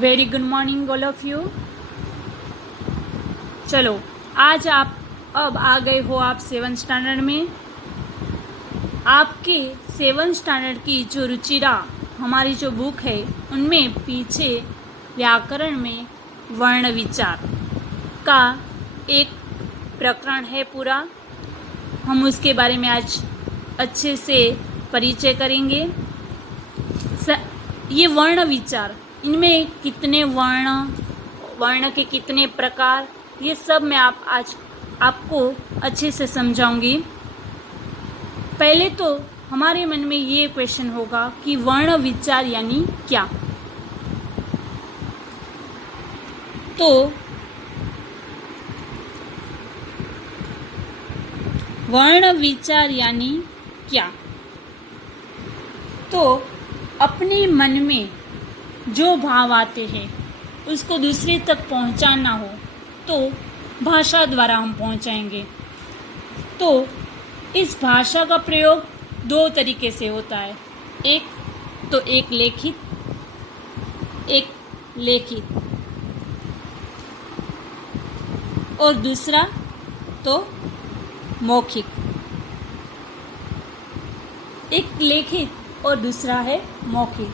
Very good morning all of you. चलो, आज आप अब आ गए हो आप 7th स्टैंडर्ड में। आपके 7th स्टैंडर्ड की जो रुचिरा हमारी जो बुक है उनमें पीछे व्याकरण में वर्ण विचार का एक प्रकरण है पूरा। हम उसके बारे में आज अच्छे से परिचय करेंगे। ये वर्ण विचार, इनमें कितने वर्ण के कितने प्रकार, ये सब मैं आज आपको अच्छे से समझाऊंगी। पहले तो हमारे मन में ये क्वेश्चन होगा कि वर्ण विचार यानी क्या। तो वर्ण विचार यानी क्या? तो अपने मन में जो भाव आते हैं उसको दूसरे तक पहुंचाना हो तो भाषा द्वारा हम पहुंचाएंगे। तो इस भाषा का प्रयोग दो तरीके से होता है। एक लेखित और दूसरा तो मौखिक। एक लेखित और दूसरा है मौखिक।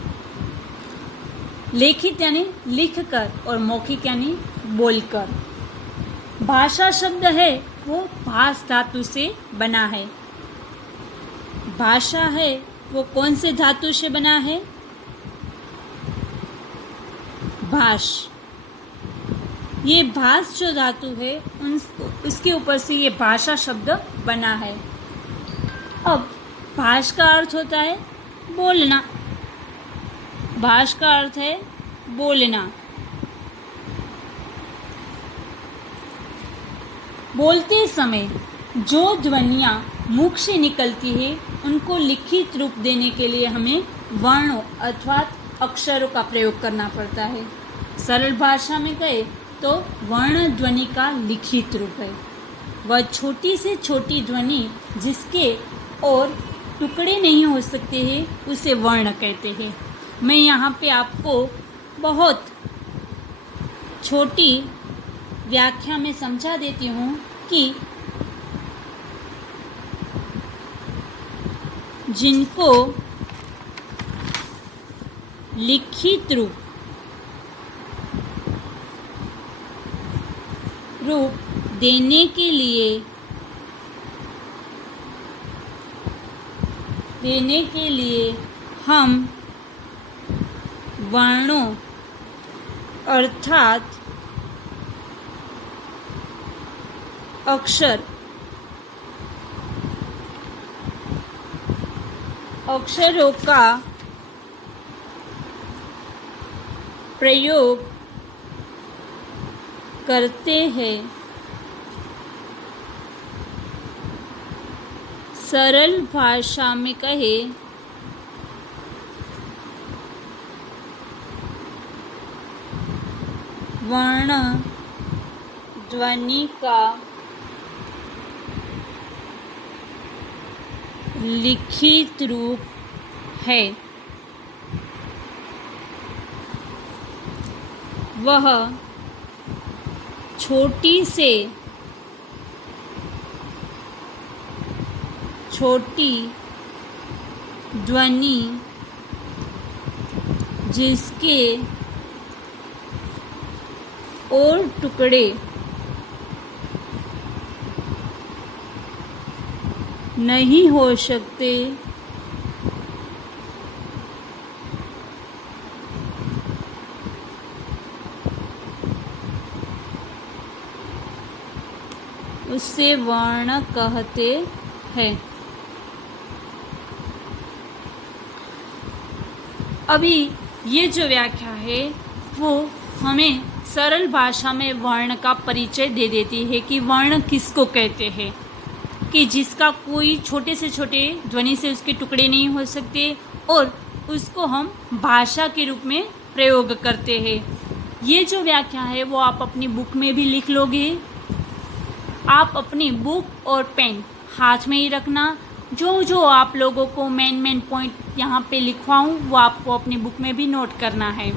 लेखित यानी लिखकर और मौखिक यानी बोलकर। भाषा शब्द है वो भास धातु से बना है। भाषा है वो कौन से धातु से बना है? भाष। ये भास जो धातु है उसके ऊपर से ये भाषा शब्द बना है। अब भाष का अर्थ होता है बोलना। भाष का अर्थ है बोलना। बोलते समय जो ध्वनियाँ मुख से निकलती है उनको लिखित रूप देने के लिए हमें वर्णों अर्थात अक्षरों का प्रयोग करना पड़ता है। सरल भाषा में कहे तो वर्ण ध्वनि का लिखित रूप है। वह छोटी से छोटी ध्वनि जिसके और टुकड़े नहीं हो सकते हैं उसे वर्ण कहते हैं। मैं यहाँ पे आपको बहुत छोटी व्याख्या में समझा देती हूँ कि जिनको लिखित रूप देने के लिए हम वर्णों अर्थात अक्षरों का प्रयोग करते हैं। सरल भाषा में कहे वर्ण ध्वनि का लिखित रूप है। वह छोटी से छोटी ध्वनि जिसके और टुकड़े नहीं हो सकते उसे वर्ण कहते हैं। अभी ये जो व्याख्या है वो हमें सरल भाषा में वर्ण का परिचय दे देती है कि वर्ण किसको कहते हैं, कि जिसका कोई छोटे से छोटे ध्वनि से उसके टुकड़े नहीं हो सकते और उसको हम भाषा के रूप में प्रयोग करते हैं। ये जो व्याख्या है वो आप अपनी बुक में भी लिख लोगे। आप अपनी बुक और पेन हाथ में ही रखना। जो आप लोगों को मेन पॉइंट यहाँ पे लिखवाऊँ वो आपको अपनी बुक में भी नोट करना है।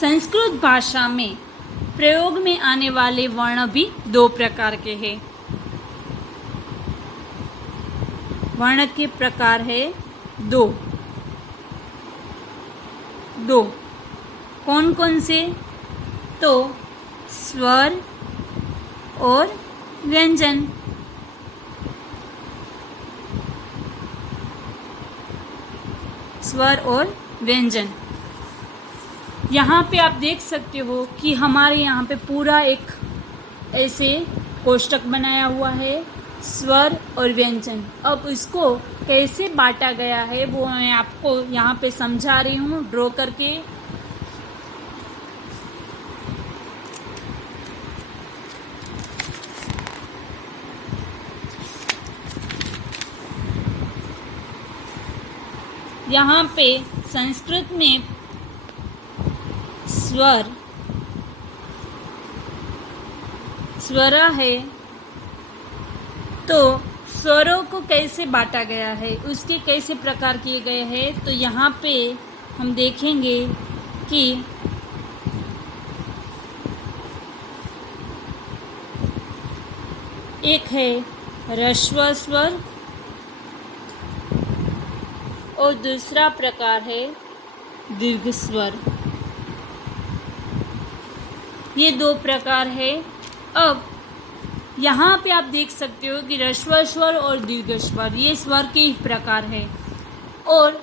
संस्कृत भाषा में प्रयोग में आने वाले वर्ण भी दो प्रकार के हैं। वर्ण के प्रकार है दो। कौन कौन से? तो स्वर और व्यंजन। स्वर और व्यंजन। यहाँ पे आप देख सकते हो कि हमारे यहाँ पे पूरा एक ऐसे कोष्टक बनाया हुआ है, स्वर और व्यंजन। अब इसको कैसे बांटा गया है वो मैं आपको यहाँ पे समझा रही हूँ ड्रॉ करके। यहाँ पे संस्कृत में स्वरा है, तो स्वरों को कैसे बांटा गया है, उसके कैसे प्रकार किए गए हैं, तो यहाँ पे हम देखेंगे कि एक है ह्रस्व स्वर और दूसरा प्रकार है दीर्घ स्वर। ये दो प्रकार है। अब यहाँ पे आप देख सकते हो कि ह्रस्व स्वर और दीर्घ स्वर ये स्वर के ही प्रकार है। और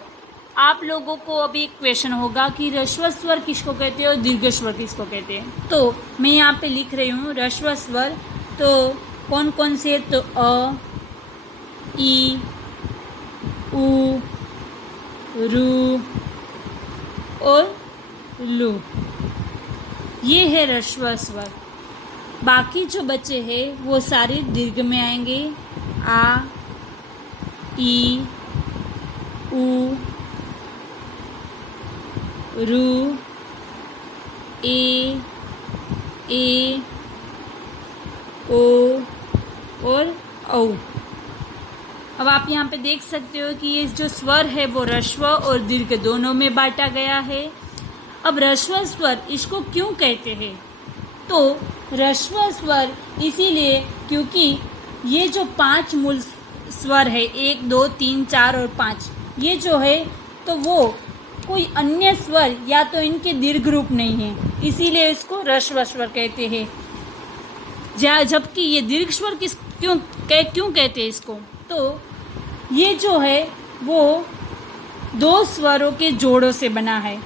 आप लोगों को अभी एक क्वेश्चन होगा कि ह्रस्व स्वर किसको कहते हैं और दीर्घ स्वर किसको कहते हैं। तो मैं यहाँ पे लिख रही हूँ ह्रस्व स्वर तो कौन कौन से? तो अ, ई, उ, रू और लू, ये है ह्रस्व स्वर। बाकी जो बचे हैं वो सारे दीर्घ में आएंगे। आ, ई, उ, रू, ए, ओ और औ। अब आप यहाँ पे देख सकते हो कि ये जो स्वर है वो ह्रस्व और दीर्घ दोनों में बांटा गया है। अब ह्रस्व स्वर इसको क्यों कहते हैं? तो ह्रस्व स्वर इसीलिए क्योंकि ये जो 5 मूल स्वर है 1, 2, 3, 4 और 5, ये जो है तो वो कोई अन्य स्वर या तो इनके दीर्घ रूप नहीं है, इसीलिए इसको ह्रस्व स्वर कहते हैं। जबकि ये दीर्घ स्वर क्यों कहते हैं इसको? तो ये जो है वो 2 स्वरों के जोड़ों से बना है,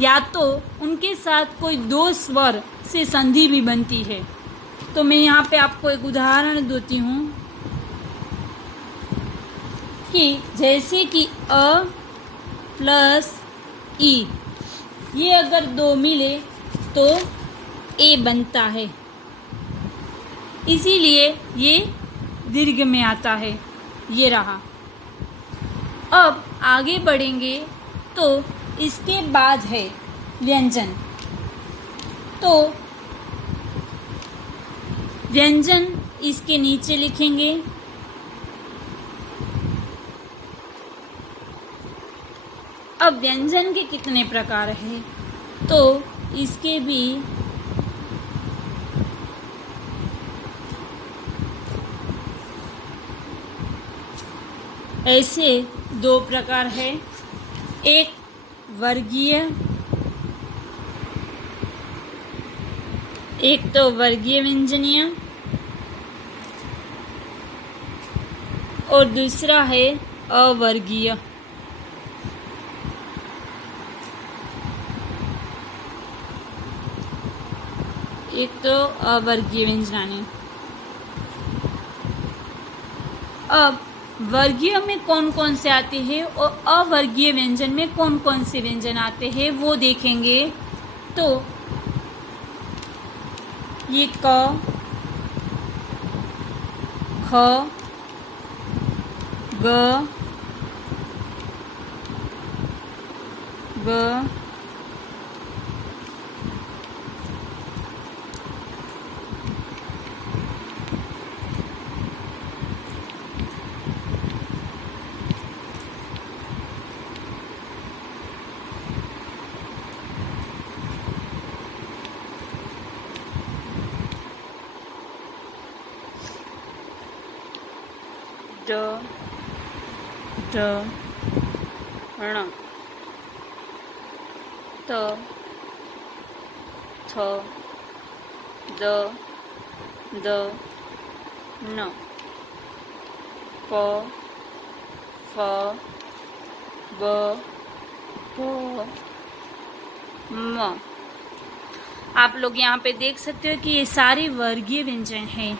या तो उनके साथ कोई 2 स्वर से संधि भी बनती है। तो मैं यहाँ पे आपको एक उदाहरण देती हूँ कि जैसे कि अ प्लस ई, ये अगर 2 मिले तो ए बनता है, इसीलिए ये दीर्घ में आता है। ये रहा। अब आगे बढ़ेंगे तो इसके बाद है व्यंजन। तो व्यंजन इसके नीचे लिखेंगे। अब व्यंजन के कितने प्रकार हैं? तो इसके भी ऐसे 2 प्रकार है। एक वर्गीय, एक तो वर्गीय व्यंजनीय और दूसरा है अवर्गीय। एक तो अवर्गीय व्यंजनानी। अब वर्गीय में कौन कौन से आते हैं और अवर्गीय व्यंजन में कौन कौन से व्यंजन आते हैं वो देखेंगे। तो ये क, ख, ग, ग, ड ढ ण त थ द द न प फ ब भ म। आप लोग यहाँ पे देख सकते हो कि ये सारे वर्गीय व्यंजन हैं,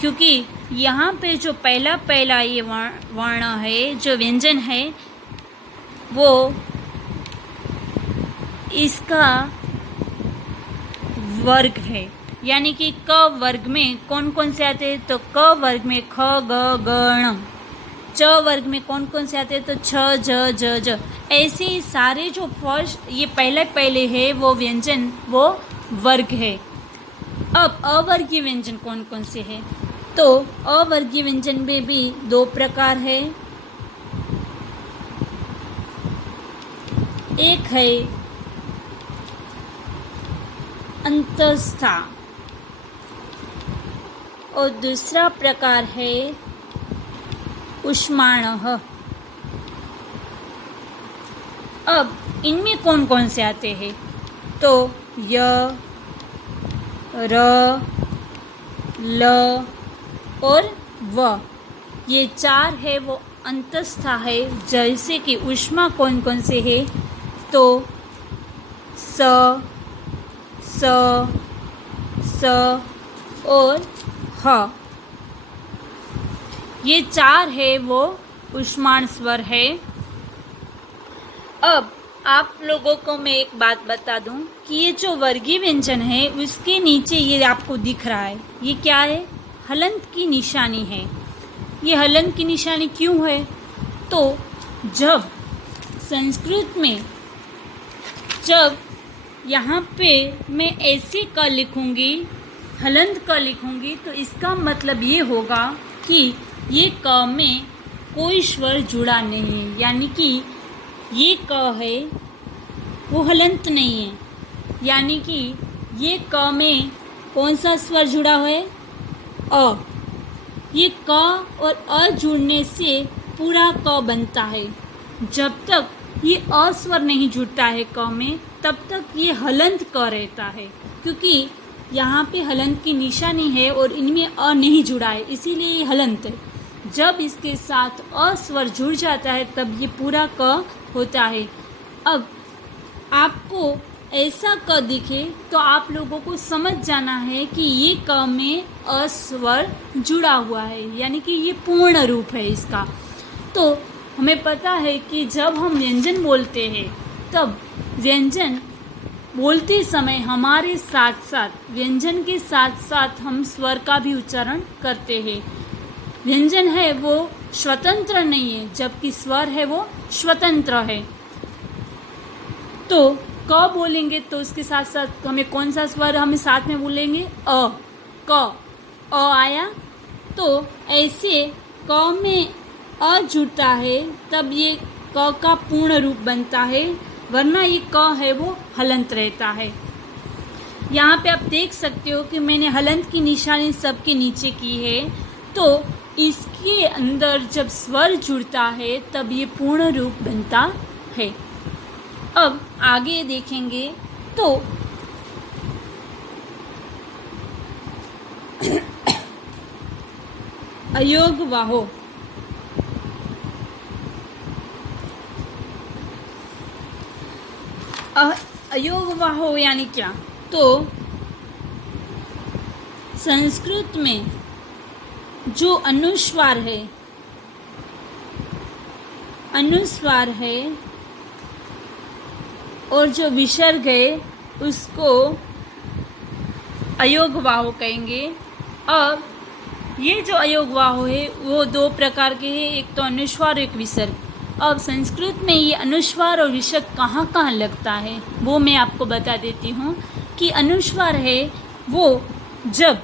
क्योंकि यहाँ पे जो पहला ये वर्ण है, जो व्यंजन है, वो इसका वर्ग है। यानी कि क वर्ग में कौन कौन से आते हैं, तो क वर्ग में ख ग ग ण। च वर्ग में कौन कौन से आते हैं, तो छ ज ज ज। ऐसे ही सारे जो फर्स्ट ये पहले है वो व्यंजन वो वर्ग है। अब अवर्गीय व्यंजन कौन कौन से हैं, तो अवर्गीय व्यंजन में भी दो प्रकार है। एक है अंतस्था और दूसरा प्रकार है ऊष्माणः। अब इनमें कौन कौन से आते हैं, तो य र ल और व, ये चार है वो अंतस्था है। जैसे कि ऊष्मा कौन कौन से है, तो स और ह, ये चार है वो ऊष्माण स्वर है। अब आप लोगों को मैं एक बात बता दूं कि ये जो वर्गीय व्यंजन है उसके नीचे ये आपको दिख रहा है, ये क्या है, हलंत की निशानी है। ये हलंत की निशानी क्यों है, तो जब संस्कृत में जब यहाँ पे मैं ऐसे क लिखूँगी, हलंत क लिखूँगी, तो इसका मतलब ये होगा कि ये क में कोई स्वर जुड़ा नहीं है। यानी कि ये क है वो हलंत नहीं है। यानी कि ये क में कौन सा स्वर जुड़ा हुआ है, अ। ये क और अ जुड़ने से पूरा क बनता है। जब तक ये अ स्वर नहीं जुड़ता है क में, तब तक ये हलंत क रहता है, क्योंकि यहाँ पे हलंत की निशानी है और इनमें अ नहीं जुड़ा है, इसीलिए ये हलंत है। जब इसके साथ अ स्वर जुड़ जाता है तब ये पूरा क होता है। अब आपको ऐसा क दिखे तो आप लोगों को समझ जाना है कि ये क में अ स्वर जुड़ा हुआ है, यानी कि ये पूर्ण रूप है इसका। तो हमें पता है कि जब हम व्यंजन बोलते हैं तब व्यंजन बोलते समय हमारे साथ साथ व्यंजन के साथ साथ हम स्वर का भी उच्चारण करते हैं। व्यंजन है वो स्वतंत्र नहीं है, जबकि स्वर है वो स्वतंत्र है। तो क बोलेंगे तो उसके साथ साथ हमें कौन सा स्वर हमें साथ में बोलेंगे, अ। क अ आया, तो ऐसे क में अ जुड़ता है तब ये क का पूर्ण रूप बनता है, वरना ये क है वो हलंत रहता है। यहाँ पे आप देख सकते हो कि मैंने हलंत की निशानी सबके नीचे की है, तो इसके अंदर जब स्वर जुड़ता है तब ये पूर्ण रूप बनता है। अब आगे देखेंगे तो अयोगवाहो। अयोगवाहो यानी क्या, तो संस्कृत में जो अनुस्वार है और जो विसर्ग है उसको अयोगवाहो कहेंगे। अब ये जो अयोगवाहो है वो दो प्रकार के हैं, एक तो अनुस्वार एक विसर्ग। अब संस्कृत में ये अनुस्वार और विसर्ग कहाँ कहाँ लगता है वो मैं आपको बता देती हूँ कि अनुस्वार है वो जब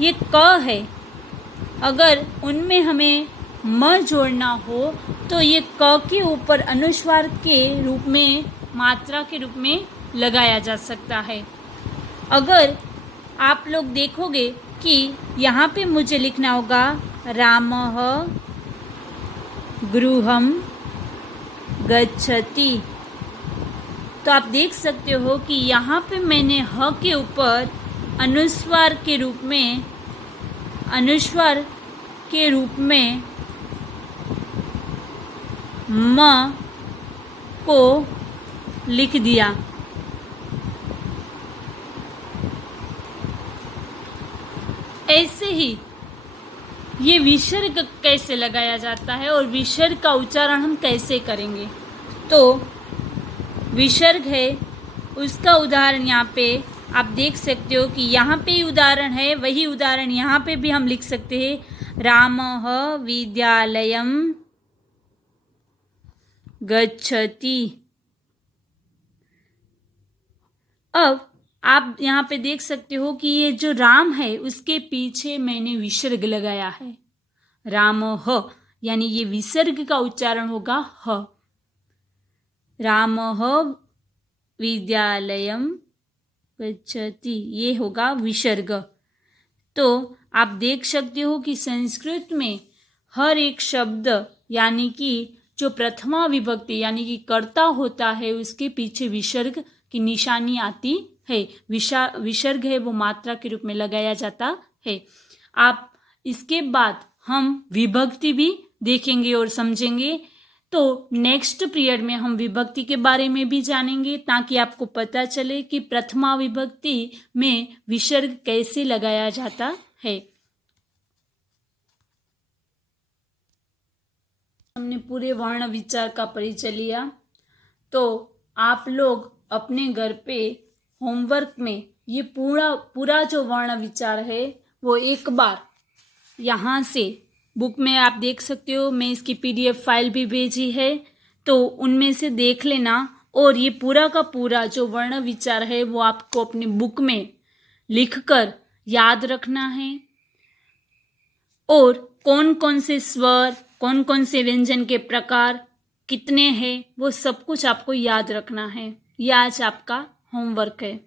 ये क है, अगर उनमें हमें म जोड़ना हो तो ये क के ऊपर अनुस्वार के रूप में मात्रा के रूप में लगाया जा सकता है। अगर आप लोग देखोगे कि यहाँ पे मुझे लिखना होगा रामः गृहं गच्छति। तो आप देख सकते हो कि यहाँ पे मैंने ह के ऊपर अनुस्वार के रूप में म को लिख दिया। ऐसे ही ये विसर्ग कैसे लगाया जाता है और विसर्ग का उच्चारण हम कैसे करेंगे। तो विसर्ग है, उसका उदाहरण यहाँ पे आप देख सकते हो कि यहाँ पे उदाहरण है, वही उदाहरण यहाँ पे भी हम लिख सकते हैं। रामः विद्यालयं गच्छति। अब आप यहाँ पे देख सकते हो कि ये जो राम है उसके पीछे मैंने विसर्ग लगाया है, रामः, यानी ये विसर्ग का उच्चारण होगा ह। रामः विद्यालयं गच्छति, ये होगा विसर्ग। तो आप देख सकते हो कि संस्कृत में हर एक शब्द यानी कि जो प्रथमा विभक्ति यानी कि कर्ता होता है उसके पीछे विसर्ग की निशानी आती है। विसर्ग है वो मात्रा के रूप में लगाया जाता है। आप इसके बाद हम विभक्ति भी देखेंगे और समझेंगे। तो नेक्स्ट पीरियड में हम विभक्ति के बारे में भी जानेंगे ताकि आपको पता चले कि प्रथमा विभक्ति में विसर्ग कैसे लगाया जाता है। हमने पूरे वर्ण विचार का परिचय लिया। तो आप लोग अपने घर पे होमवर्क में ये पूरा जो वर्ण विचार है वो एक बार यहाँ से बुक में आप देख सकते हो, मैं इसकी PDF फाइल भी भेजी है, तो उनमें से देख लेना। और ये पूरा का पूरा जो वर्ण विचार है वो आपको अपनी बुक में लिखकर याद रखना है। और कौन कौन से स्वर, कौन कौन से व्यंजन के प्रकार कितने हैं वो सब कुछ आपको याद रखना है। यह आज आपका होमवर्क है।